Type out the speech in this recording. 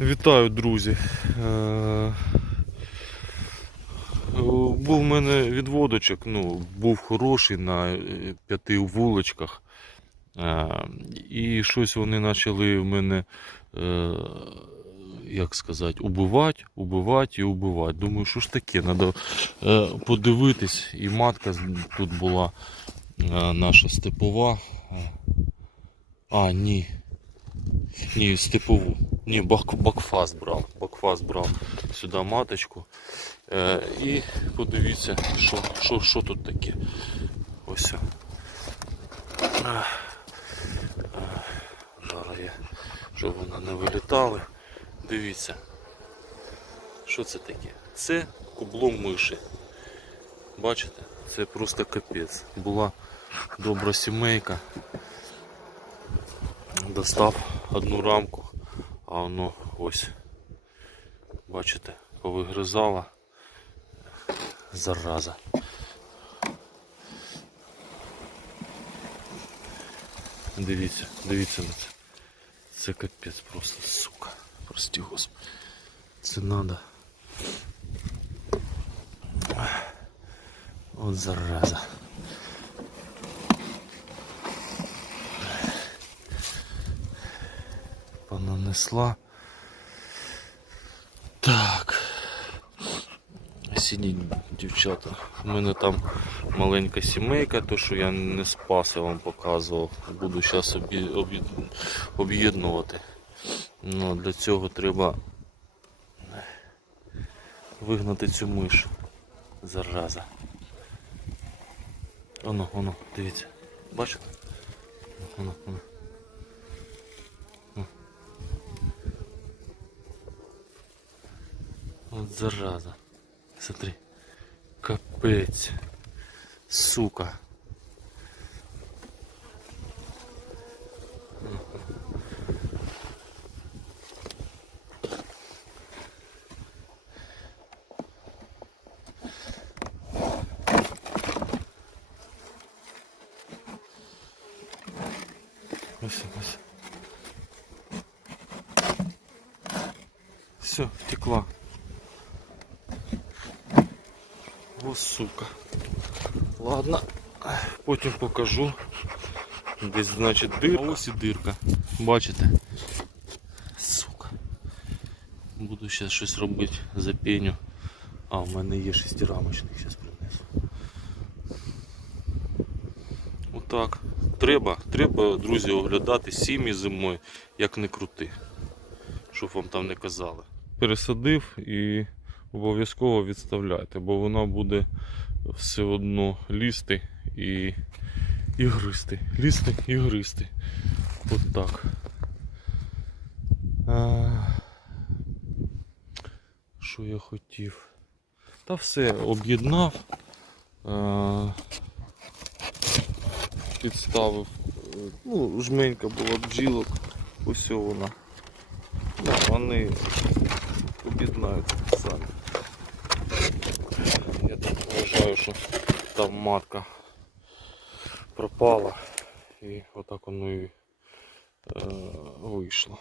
Вітаю, друзі. Е, Був в мене відводочок, ну, був хороший на е, п'яти вуличках. Е, І щось вони почали в мене, як сказати, убивати, убивати і убивати. Думаю, що ж таке, треба подивитись. І матка тут була наша степова. А, ні. Ні, степову. Ні, бак, бакфаст брав. Бакфаст брав сюди маточку. Е, і подивіться, що, що, що тут таке. Ось. а, Зараз я, щоб вона не вилітали. Дивіться. Що це таке? Це кублом миші. Бачите? Це просто капець. Була добра сімейка. Достав одну рамку, а воно ось. Бачите, повигризала зараза. Дивіться, дивіться на це. Це капець просто, сука. Прости господи. Це надо. От зараза. Понанесла. Так. Сидіть, дівчата. У мене там маленька сімейка, то що я не спас, я вам показував. Буду зараз об'єднувати. Ну, для цього треба вигнати цю миш. Зараза. Оно, оно, дивіться. Бачите? Оно, оно. Вот зараза. Смотри. Капець. Сука. Ось, ось. Все, втекла. О, сука. Ладно, потім покажу. Десь, значить, дирка. А ось і дирка. Бачите? Сука. Буду зараз щось робити за пеню. А, в мене є шестирамочник, зараз принесу. Отак. Треба, треба, друзі, оглядати сім'ї зимою, як не крути. Щоб вам там не казали. Пересадив і обов'язково відставляйте, бо вона буде все одно лізти і, і гристи. Лізти і гристи. От так. А, що я хотів? Та все, об'єднав, підставив. Ну, жменька була бджілок, ось вона. Ну, Вони об'єднаються самі. Я так вважаю, що там матка пропала і отак воно і е, вийшло.